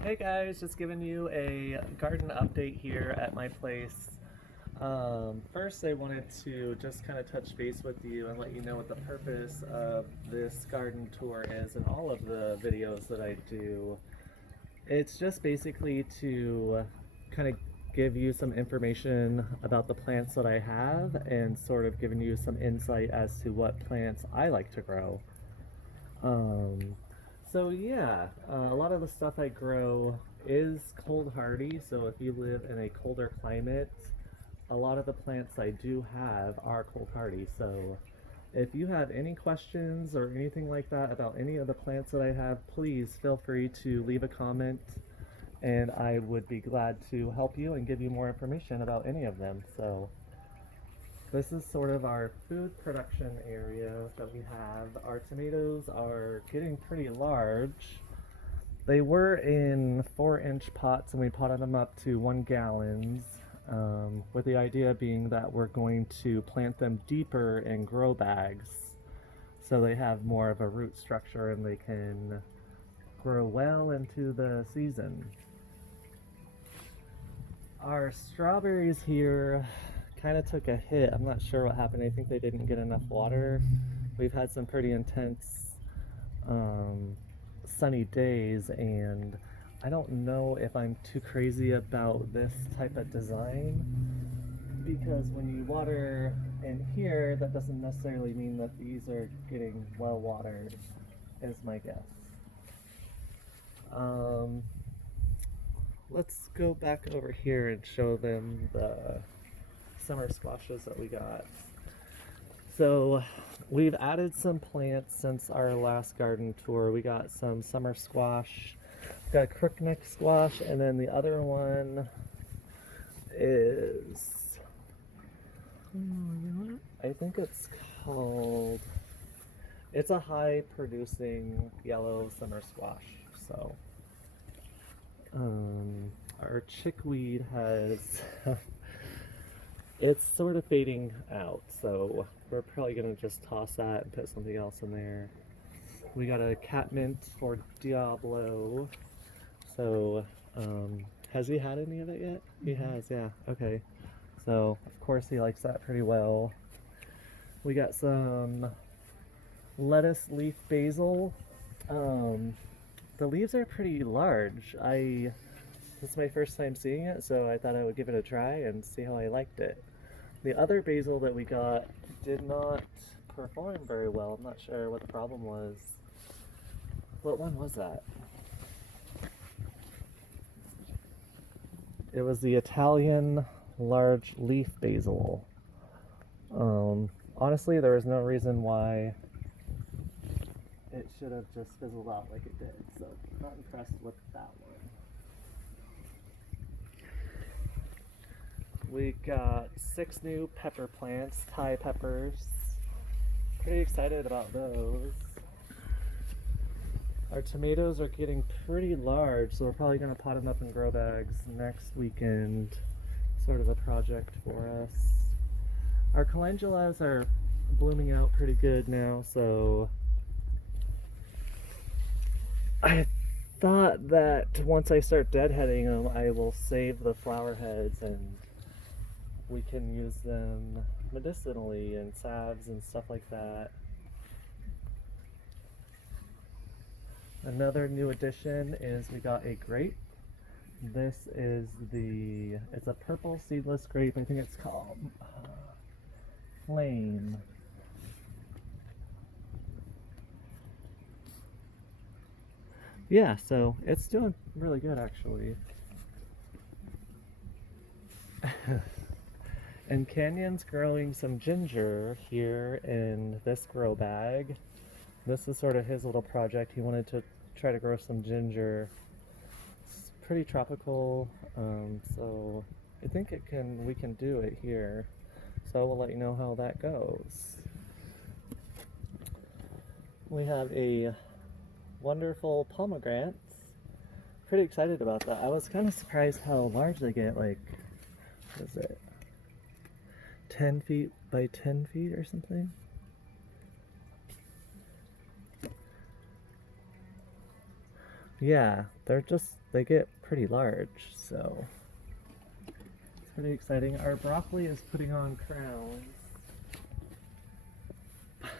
Hey guys, just giving you a garden update here at my place. First, I wanted to just kind of touch base with you and let you know what the purpose of this garden tour is and all of the videos that I do. It's just basically to kind of give you some information about the plants that I have and sort of giving you some insight as to what plants I like to grow. Um, so yeah, a lot of the stuff I grow is cold hardy. So if you live in a colder climate, a lot of the plants I do have are cold hardy. So if you have any questions or anything like that about any of the plants that I have, please feel free to leave a comment and I would be glad to help you and give you more information about any of them. So this is sort of our food production area that we have. Our tomatoes are getting pretty large. They were in 4-inch pots and we potted them up to 1 gallons, with the idea being that we're going to plant them deeper in grow bags so they have more of a root structure and they can grow well into the season. Our strawberries here kind of took a hit. I'm not sure what happened. I think they didn't get enough water. We've had some pretty intense um, sunny days, and I don't know if I'm too crazy about this type of design because when you water in here, that doesn't necessarily mean that these are getting well watered, is my guess. Um, let's go back over here and show them the summer squashes that we got. So we've added some plants since our last garden tour. We got some summer squash, got a crookneck squash, and then the other one is, I think it's called, it's a high producing yellow summer squash. So our chickweed has it's sort of fading out, so we're probably gonna just toss that and put something else in there. We got a catmint for Diablo. So, has he had any of it yet? He has, yeah. Okay. So, of course, he likes that pretty well. We got some lettuce leaf basil. The leaves are pretty large. This is my first time seeing it, so I thought I would give it a try and see how I liked it. The other basil that we got did not perform very well. I'm not sure what the problem was. What one was that? It was the Italian large leaf basil. Honestly, there was no reason why it should have just fizzled out like it did, so not impressed with that one. We got 6 new pepper plants, Thai peppers. Pretty excited about those. Our tomatoes are getting pretty large, so we're probably going to pot them up in grow bags next weekend. Sort of a project for us. Our calendulas are blooming out pretty good now, so I thought that once I start deadheading them, I will save the flower heads and we can use them medicinally in salves and stuff like that. Another new addition is we got a grape. This is it's a purple seedless grape. I think it's called Flame. Yeah, so it's doing really good actually. And Canyon's growing some ginger here in this grow bag. This is sort of his little project. He wanted to try to grow some ginger. It's pretty tropical, so I think we can do it here. So we'll let you know how that goes. We have a wonderful pomegranate. Pretty excited about that. I was kind of surprised how large they get. Like, what is it? 10 feet by 10 feet or something? Yeah, they get pretty large, so it's pretty exciting. Our broccoli is putting on crowns.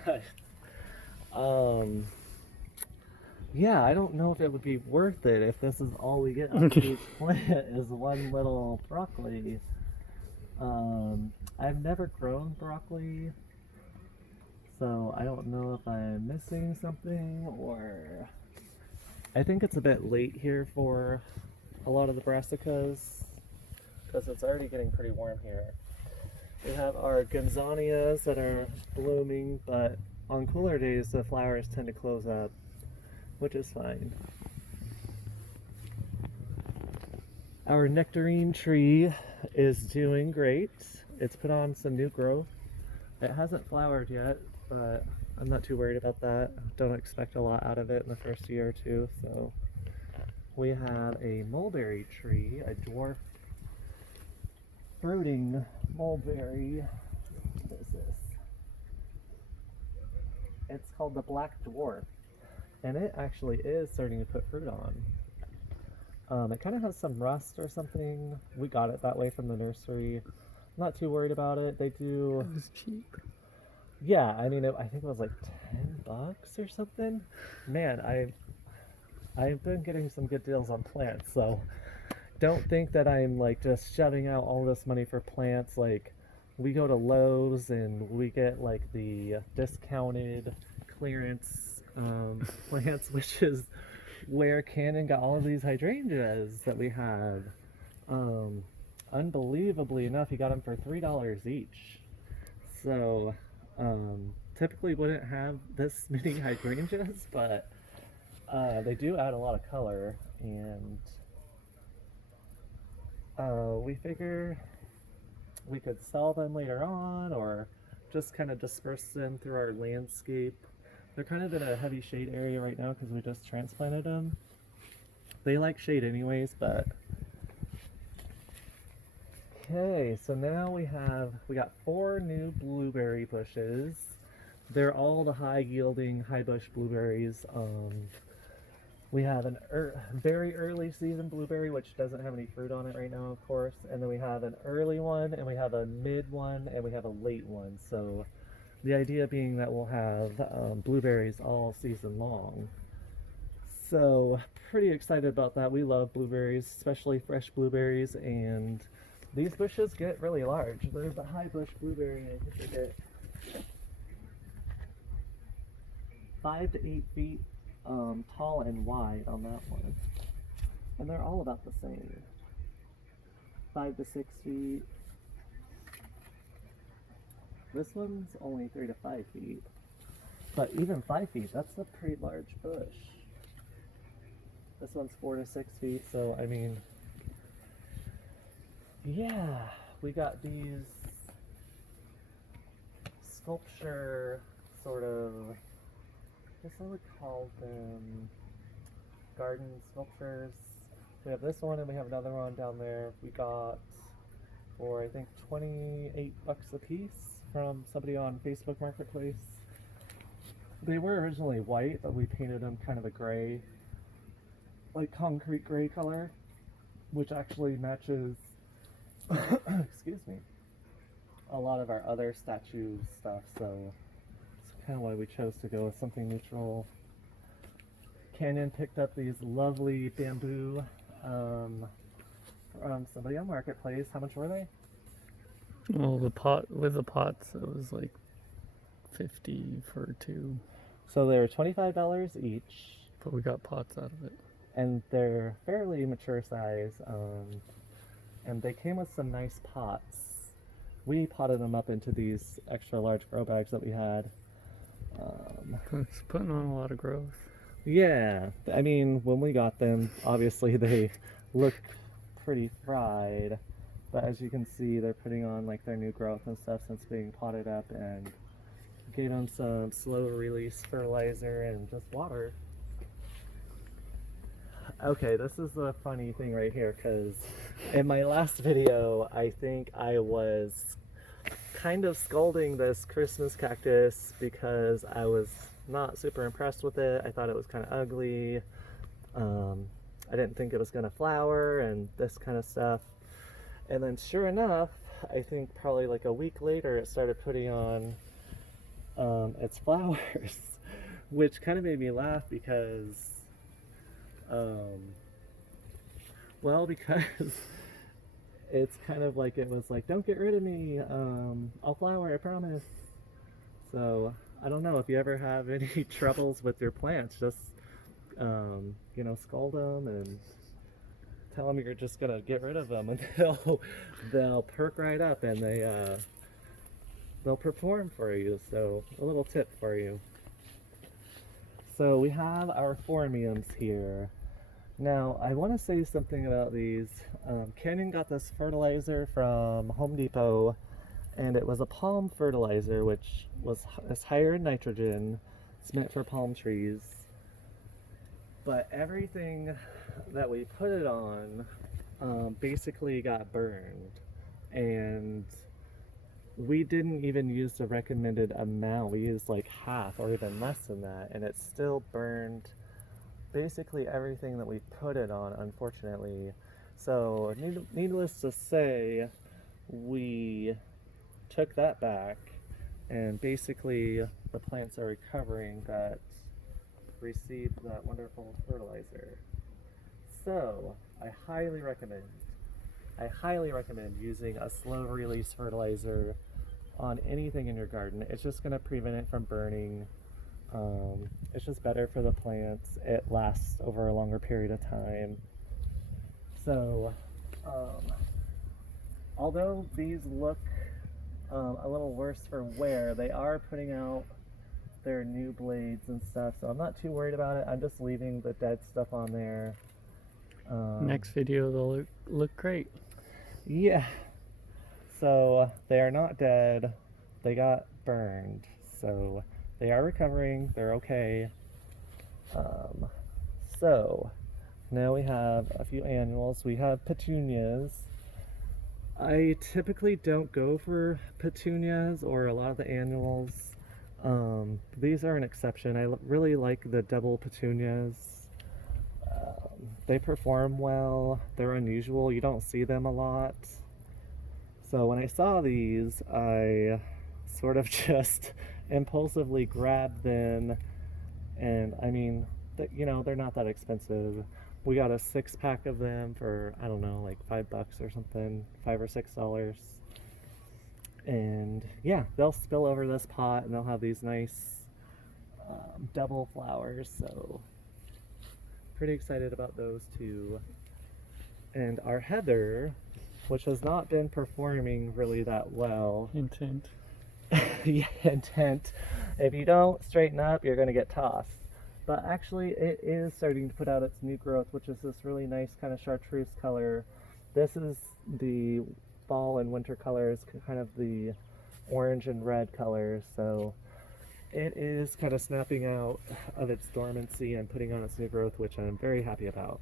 But, um, yeah, I don't know if it would be worth it if this is all we get out of each plant is one little broccoli. I've never grown broccoli, so I don't know if I'm missing something, or I think it's a bit late here for a lot of the brassicas because it's already getting pretty warm here. We have our gonzanias that are blooming, but on cooler days the flowers tend to close up, which is fine. Our nectarine tree is doing great. It's put on some new growth. It hasn't flowered yet, but I'm not too worried about that. Don't expect a lot out of it in the first year or two. So we have a mulberry tree, a dwarf fruiting mulberry. What is this? It's called the black dwarf, and it actually is starting to put fruit on. It kind of has some rust or something. We got it that way from the nursery. Not too worried about it. They do. It was cheap. Yeah, I mean, I think it was like $10 or something. Man, I've been getting some good deals on plants, so don't think that I'm like just shoving out all this money for plants. Like, we go to Lowe's and we get like the discounted clearance plants, which is where Canon got all of these hydrangeas that we have. Unbelievably enough, he got them for $3 each. So, typically wouldn't have this many hydrangeas, but they do add a lot of color, and we figure we could sell them later on or just kind of disperse them through our landscape. They're kind of in a heavy shade area right now because we just transplanted them. They like shade anyways, but okay, so now we got 4 new blueberry bushes. They're all the high yielding, high bush blueberries. We have a very early season blueberry, which doesn't have any fruit on it right now, of course. And then we have an early one, and we have a mid one, and we have a late one. So the idea being that we'll have blueberries all season long. So pretty excited about that. We love blueberries, especially fresh blueberries, and these bushes get really large. There's a high bush blueberry, and I think they get 5 to 8 feet tall and wide on that one. And they're all about the same. 5 to 6 feet. This one's only 3 to 5 feet. But even 5 feet, that's a pretty large bush. This one's 4 to 6 feet, so I mean, yeah, we got these sculpture sort of, I guess I would call them garden sculptures. We have this one and we have another one down there. We got for I think $28 a piece from somebody on Facebook Marketplace. They were originally white, but we painted them kind of a gray, like concrete gray color, which actually matches excuse me, a lot of our other statue stuff, so it's kind of why we chose to go with something neutral. Canon picked up these lovely bamboo from somebody on Marketplace. How much were they? Well, the pots, it was like 50 for 2, So they were $25 each, but we got pots out of it. and they're fairly mature size, and they came with some nice pots. We potted them up into these extra large grow bags that we had. It's putting on a lot of growth. Yeah, I mean, when we got them, obviously they look pretty fried, but as you can see, they're putting on like their new growth and stuff since being potted up, and gave them some slow release fertilizer and just water. Okay, this is the funny thing right here, because in my last video, I think I was kind of scolding this Christmas cactus because I was not super impressed with it. I thought it was kind of ugly. I didn't think it was going to flower and this kind of stuff. And then sure enough, I think probably like a week later, it started putting on its flowers, which kind of made me laugh because, because it's kind of like it was like, don't get rid of me, I'll flower, I promise. So I don't know if you ever have any troubles with your plants, just scold them and tell them you're just gonna get rid of them, and they'll perk right up and they'll perform for you. So a little tip for you. So we have our phormiums here. Now I want to say something about these. Canyon got this fertilizer from Home Depot, and it was a palm fertilizer, which is higher in nitrogen. It's meant for palm trees. But everything that we put it on basically got burned, and we didn't even use the recommended amount. We used like half or even less than that, and it still burned basically everything that we put it on, unfortunately. So needless to say, we took that back, and basically the plants are recovering that received that wonderful fertilizer. So I highly recommend using a slow release fertilizer on anything in your garden. It's just going to prevent it from burning. It's just better for the plants. It lasts over a longer period of time. So although these look a little worse for wear, they are putting out their new blades and stuff, so I'm not too worried about it. I'm just leaving the dead stuff on there. Next video they'll look great. Yeah. So they are not dead. They got burned. So they are recovering. They're okay. So now we have a few annuals. We have petunias. I typically don't go for petunias or a lot of the annuals. These are an exception. I really like the double petunias. They perform well. They're unusual. You don't see them a lot. So when I saw these, I sort of just impulsively grabbed them. And I mean, they're not that expensive. We got a 6-pack of them for, I don't know, like $5 or something, $5 or $6. And yeah, they'll spill over this pot and they'll have these nice double flowers. So pretty excited about those too. And our heather, which has not been performing really that well. Intent. Yeah, intent. If you don't straighten up, you're going to get tossed. But actually, it is starting to put out its new growth, which is this really nice kind of chartreuse color. This is the fall and winter colors, kind of the orange and red colors. So it is kind of snapping out of its dormancy and putting on its new growth, which I'm very happy about.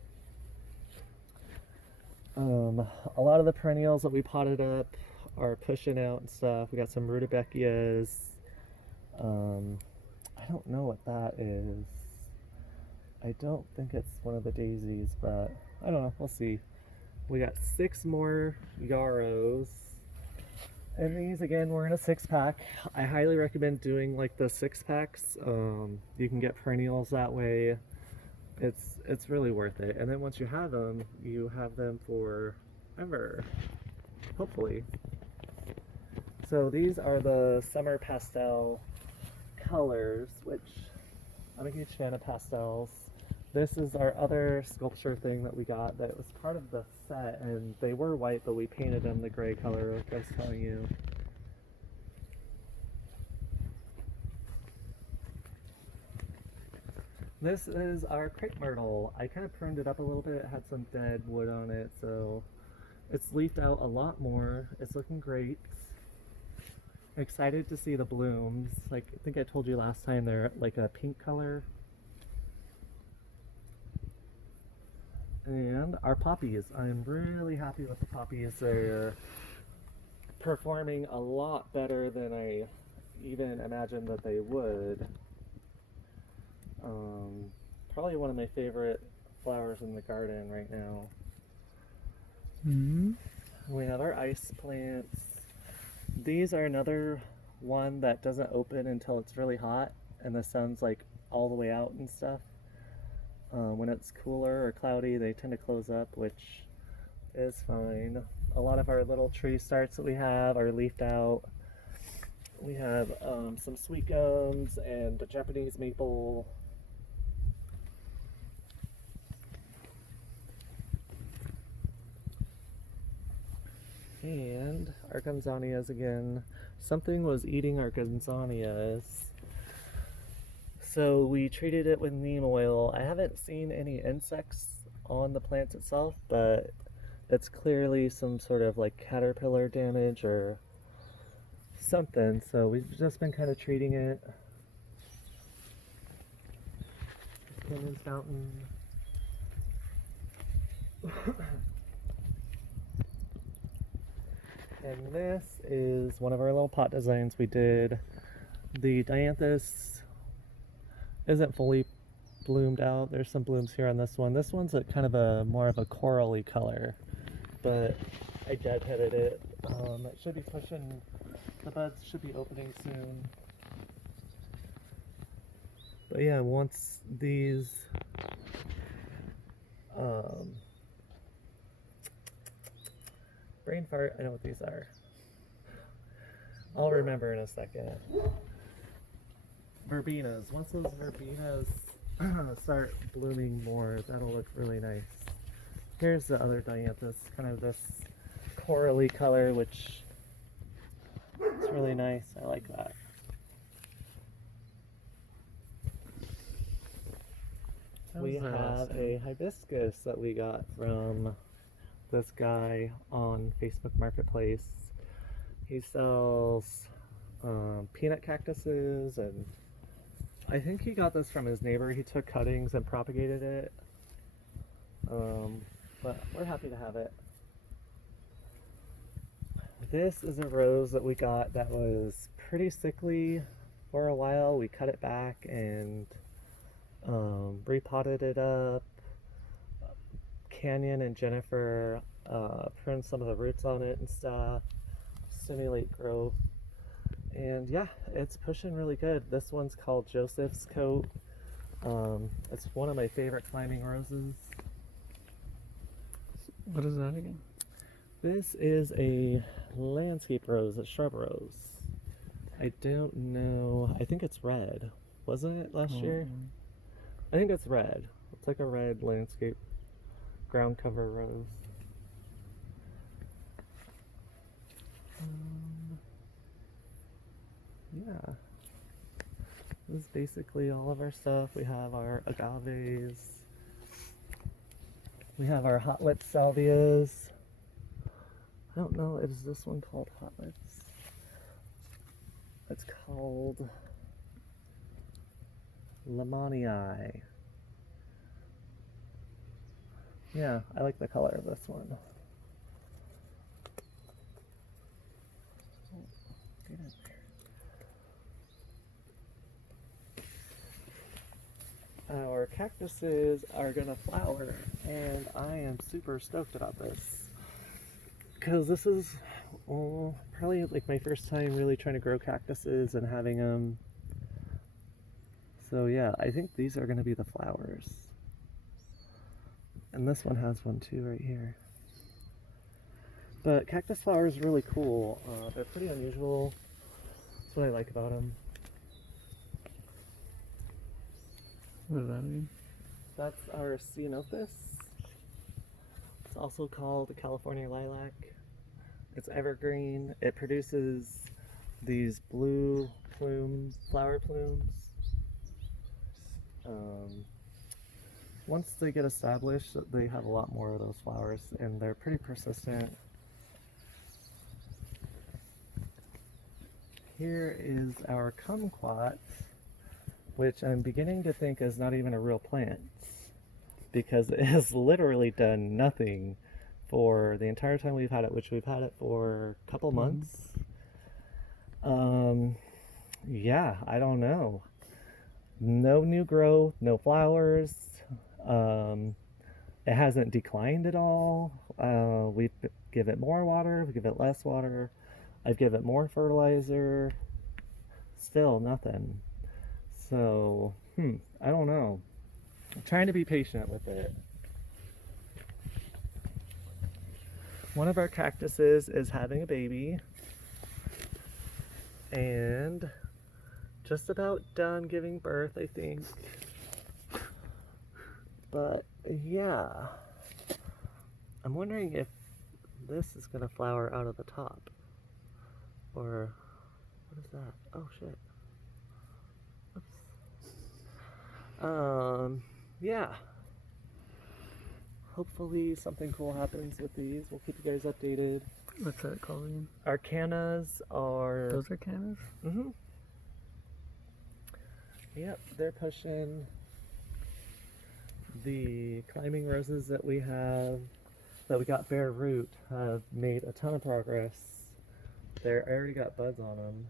A lot of the perennials that we potted up are pushing out and stuff. We got some rudbeckias. I don't know what that is. I don't think it's one of the daisies, but I don't know. We'll see. We got 6 more yarrows. And these, again, were in a 6-pack. I highly recommend doing like the 6-packs. You can get perennials that way. It's really worth it. And then once you have them for ever, hopefully. So these are the summer pastel colors, which I'm a huge fan of pastels. This is our other sculpture thing that we got that was part of the set, and they were white, but we painted them the gray color, like I was telling you. This is our crepe myrtle. I kind of pruned it up a little bit. It had some dead wood on it, so it's leafed out a lot more. It's looking great. Excited to see the blooms. Like I think I told you last time, they're like a pink color. And our poppies. I'm really happy with the poppies. They're performing a lot better than I even imagined that they would. Probably one of my favorite flowers in the garden right now. Hmm. We have our ice plants. These are another one that doesn't open until it's really hot and the sun's like all the way out and stuff. When it's cooler or cloudy, they tend to close up, which is fine. A lot of our little tree starts that we have are leafed out. We have some sweet gums and a Japanese maple. And our gonzanias again. Something was eating our gonzanias. So we treated it with neem oil. I haven't seen any insects on the plant itself, but it's clearly some sort of like caterpillar damage or something. So we've just been kind of treating it. Canyon's fountain. And this is one of our little pot designs we did. The dianthus isn't fully bloomed out. There's some blooms here on this one. This one's a kind of a more of a corally color, but I deadheaded it. It should be pushing, the buds should be opening soon. But yeah, once these brain fart, I know what these are. I'll remember in a second. Verbenas. Once those verbenas start blooming more, that'll look really nice. Here's the other dianthus, kind of this corally color, which is really nice. I like that. We have a hibiscus that we got from this guy on Facebook Marketplace. He sells peanut cactuses, and I think he got this from his neighbor. He took cuttings and propagated it, but we're happy to have it. This is a rose that we got that was pretty sickly for a while. We cut it back and repotted it up. Canyon and Jennifer pruned some of the roots on it and stuff, stimulate growth. And yeah, it's pushing really good. This one's called Joseph's Coat. It's one of my favorite climbing roses. What is that again? This is a landscape rose, a shrub rose. I don't know. I think it's red. Wasn't it last year? I think it's red. It's like a red landscape ground cover rose. Yeah. This is basically all of our stuff. We have our agaves. We have our hot lips salvias. I don't know, is this one called hot lips? It's called Lemanii. Yeah, I like the color of this one. Get in there. Our cactuses are gonna flower, and I am super stoked about this because this is probably like my first time really trying to grow cactuses and having them. So yeah, I think these are gonna be the flowers. And this one has one too right here. But cactus flowers are really cool. They're pretty unusual. That's what I like about them. What does that mean? That's our Ceanothus. It's also called a California lilac. It's evergreen. It produces these blue flower plumes. Once they get established, they have a lot more of those flowers, and they're pretty persistent. Here is our kumquat, which I'm beginning to think is not even a real plant, because it has literally done nothing for the entire time we've had it, which we've had it for a couple months. Yeah, I don't know. No new growth, no flowers. it hasn't declined at all. We give it more water, we give it less water. I've given it more fertilizer. Still nothing. So, I don't know. I'm trying to be patient with it. One of our cactuses is having a baby and just about done giving birth, I think. But yeah, I'm wondering if this is gonna flower out of the top, or what is that? Oh shit. Oops. Yeah. Hopefully something cool happens with these. We'll keep you guys updated. What's that called again? Our cannas are. Those are cannas? Mm-hmm. Yep, they're pushing. The climbing roses that we got bare root, have made a ton of progress. I already got buds on them.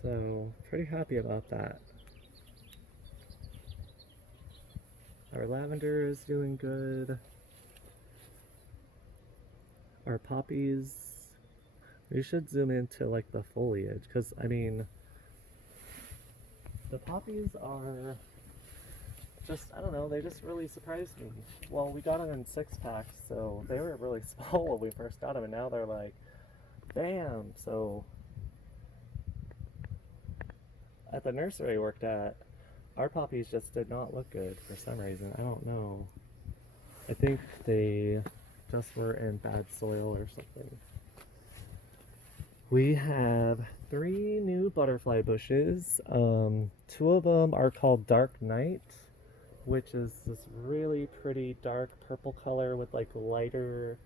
So, pretty happy about that. Our lavender is doing good. Our poppies, we should zoom into like the foliage, because I mean, the poppies are just, I don't know, they just really surprised me. Well, we got them in 6-packs, so they were really small when we first got them, and now they're like, bam! So, at the nursery I worked at, our poppies just did not look good for some reason. I don't know. I think they just were in bad soil or something. We have 3 new butterfly bushes. 2 of them are called Dark Night, which is this really pretty dark purple color with like lighter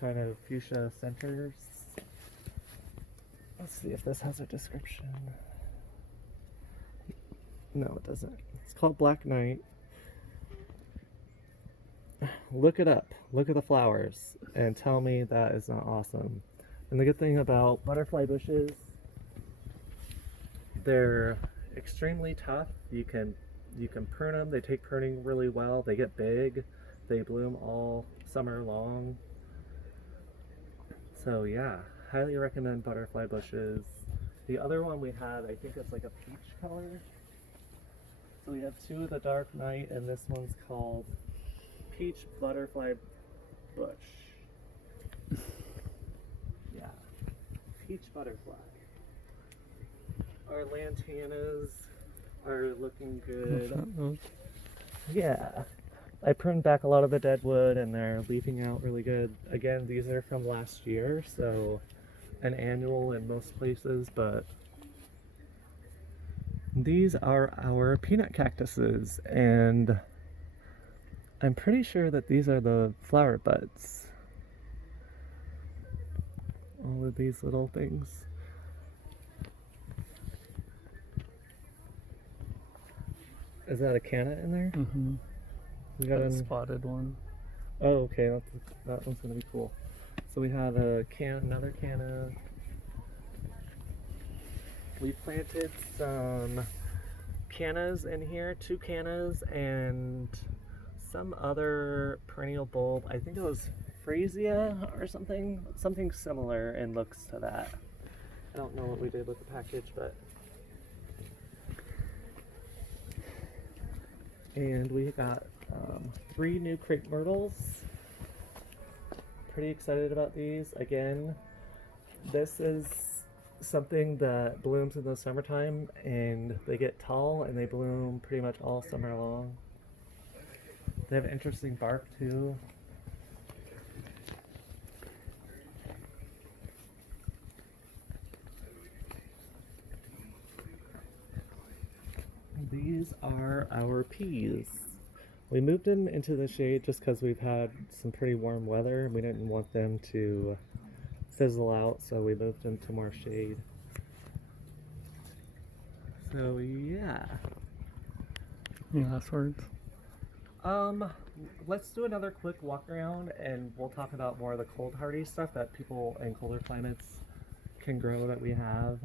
kind of fuchsia centers. Let's see if this has a description. No, it doesn't. It's called Black Knight. Look it up. Look at the flowers and tell me that is not awesome. And the good thing about butterfly bushes, they're extremely tough. You can prune them. They take pruning really well. They get big. They bloom all summer long. So yeah, highly recommend butterfly bushes. The other one we had, I think it's like a peach color. So we have 2 of the Dark Night, and this one's called Peach Butterfly Bush. Yeah, peach butterfly. Our lantanas are looking good. Yeah, I pruned back a lot of the dead wood, and they're leafing out really good. Again, these are from last year, so an annual in most places, but these are our peanut cactuses, and I'm pretty sure that these are the flower buds. All of these little things. Is that a canna in there? Mm-hmm. We got That an... spotted one. Oh, okay, that one's gonna be cool. So we have another canna. We planted some cannas in here, 2 cannas, and some other perennial bulb. I think it was Freesia or something similar in looks to that. I don't know what we did with the package, but. And we got 3 new crepe myrtles. Pretty excited about these. Again, this is something that blooms in the summertime, and they get tall and they bloom pretty much all summer long. They have interesting bark too. These are our peas. We moved them into the shade just because we've had some pretty warm weather. We didn't want them to fizzle out, so we moved them to more shade. So yeah. Any last words? Let's do another quick walk around, and we'll talk about more of the cold hardy stuff that people in colder climates can grow that we have.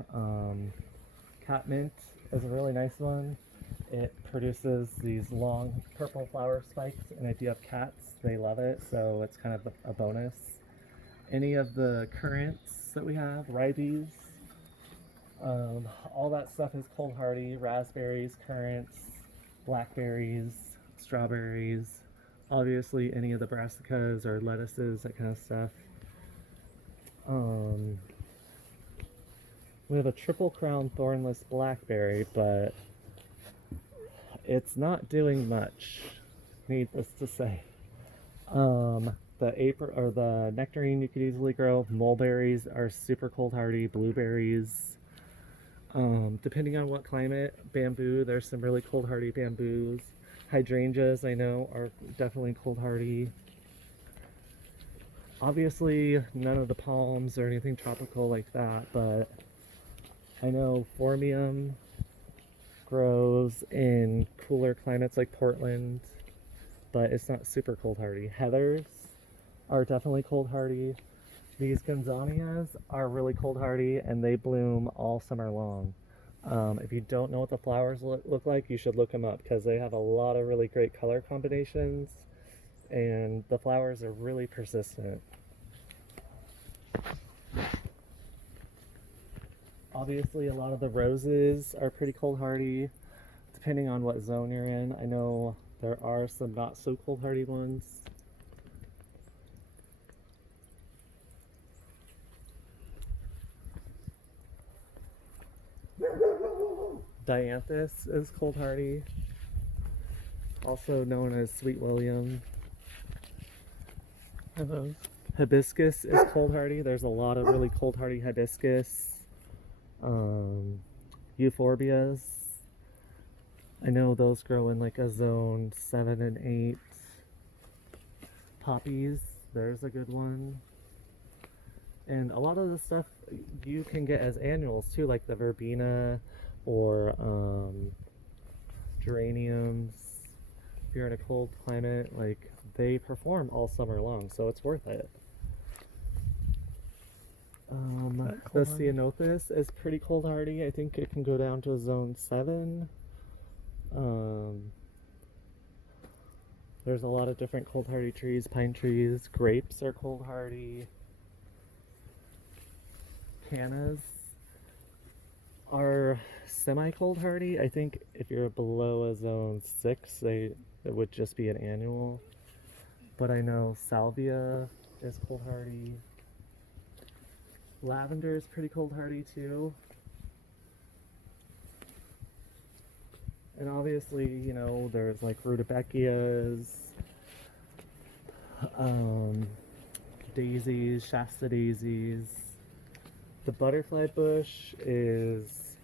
Catmint is a really nice one. It produces these long purple flower spikes, and if you have cats, they love it, so it's kind of a bonus. Any of the currants that we have, ribes, all that stuff is cold hardy. Raspberries, currants, blackberries, strawberries, obviously any of the brassicas or lettuces, that kind of stuff. We have a triple crown thornless blackberry, but it's not doing much, needless to say. The nectarine you could easily grow. Mulberries are super cold hardy. Blueberries, depending on what climate. Bamboo, there's some really cold hardy bamboos. Hydrangeas, I know, are definitely cold hardy. Obviously, none of the palms or anything tropical like that, but I know Formium grows in cooler climates like Portland, but it's not super cold hardy. Heathers are definitely cold hardy. These Gonzanias are really cold hardy, and they bloom all summer long. If you don't know what the flowers look like, you should look them up, because they have a lot of really great color combinations, and the flowers are really persistent. Obviously, a lot of the roses are pretty cold hardy, depending on what zone you're in. I know there are some not so cold hardy ones. Dianthus is cold hardy, also known as Sweet William. Are those? Hibiscus is cold hardy. There's a lot of really cold hardy hibiscus. Euphorbias, I know those grow in like a zone 7 and 8. Poppies, there's a good one. And a lot of the stuff you can get as annuals too, like the verbena or geraniums. If you're in a cold climate, like, they perform all summer long, so it's worth it. The Ceanothus is pretty cold hardy. I think it can go down to a zone 7. There's a lot of different cold hardy trees, pine trees. Grapes are cold hardy. Cannas are semi-cold hardy. I think if you're below a zone 6, it would just be an annual. But I know salvia is cold hardy. Lavender is pretty cold hardy too. And obviously, you know, there's like rudbeckias, daisies, Shasta daisies. The butterfly bush is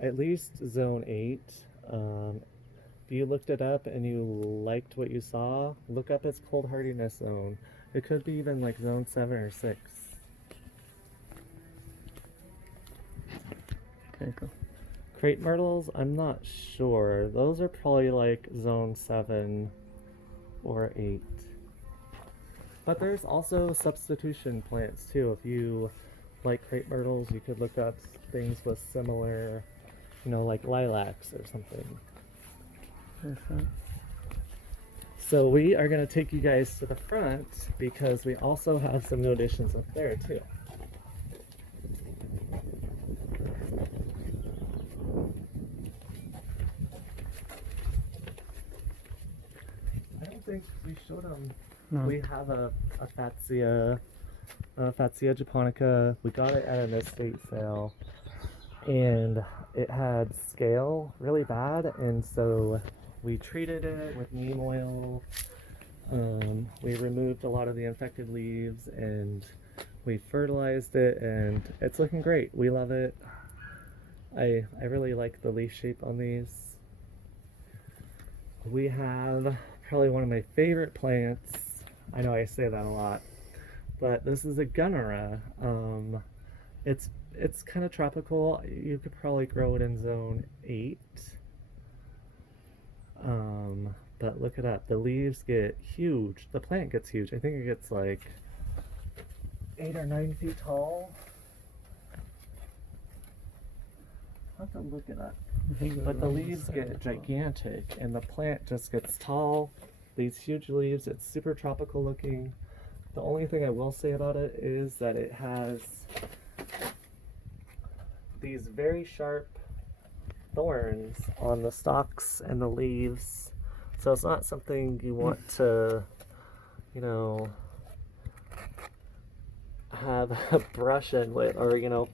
at least zone 8. If you looked it up and you liked what you saw, look up its cold hardiness zone. It could be even like zone 7 or 6. Okay, cool. Crepe myrtles, I'm not sure. Those are probably like zone 7 or 8. But there's also substitution plants too. If you like crepe myrtles, you could look up things with similar, you know, like lilacs or something. Perfect. So we are going to take you guys to the front because we also have some new additions up there too. I don't think we showed them. No. We have a Fatsia japonica. We got it at an estate sale, and it had scale really bad, and so we treated it with neem oil. We removed a lot of the infected leaves, and we fertilized it, and it's looking great. We love it. I really like the leaf shape on these. We have probably one of my favorite plants. I know I say that a lot, but this is a Gunnera. It's kind of tropical. You could probably grow it in zone 8. But look it up. The leaves get huge. The plant gets huge. I think it gets like 8 or 9 feet tall. I'll have to look it up. but the leaves get gigantic and the plant just gets tall. These huge leaves, it's super tropical looking. The only thing I will say about it is that it has these very sharp thorns on the stalks and the leaves. So it's not something you want to, you know, have a brush in with, or, you know,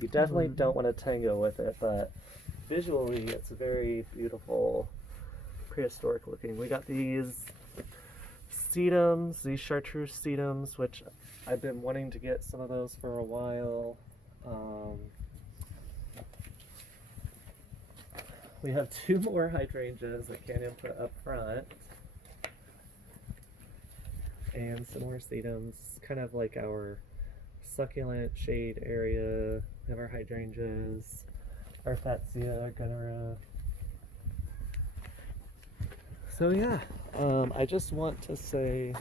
you definitely don't want to tango with it, but visually it's very beautiful, prehistoric looking. We got these sedums, these chartreuse sedums, which I've been wanting to get some of those for a while. We have 2 more hydrangeas that Canyon put up front, and some more sedums, kind of like our succulent shade area. We have our hydrangeas, our Fatsia, Gunnera. So yeah, I just want to say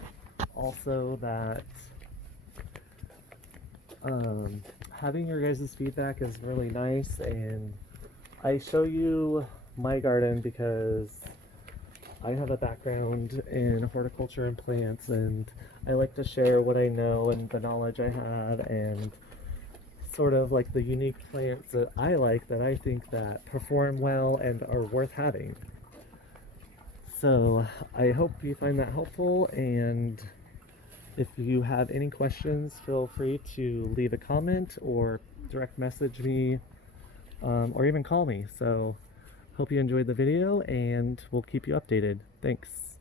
also that having your guys' feedback is really nice, and I show you my garden because I have a background in horticulture and plants, and I like to share what I know and the knowledge I have, and sort of like the unique plants that I like, that I think that perform well and are worth having. So I hope you find that helpful, and if you have any questions, feel free to leave a comment or direct message me, or even call me. So hope you enjoyed the video, and we'll keep you updated. Thanks.